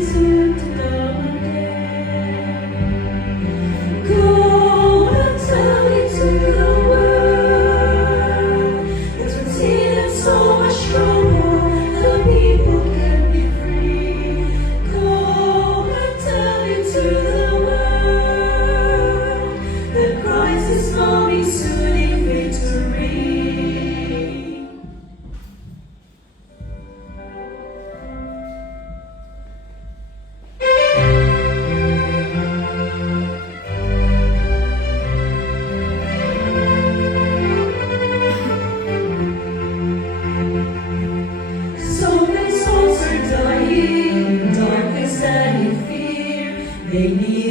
soon to come again. Go and tell it to the world. That when sin and so much trouble, the people can be free. Go and tell it to the world that Christ is coming soon in victory. So many souls are dying in darkness and in fear. They need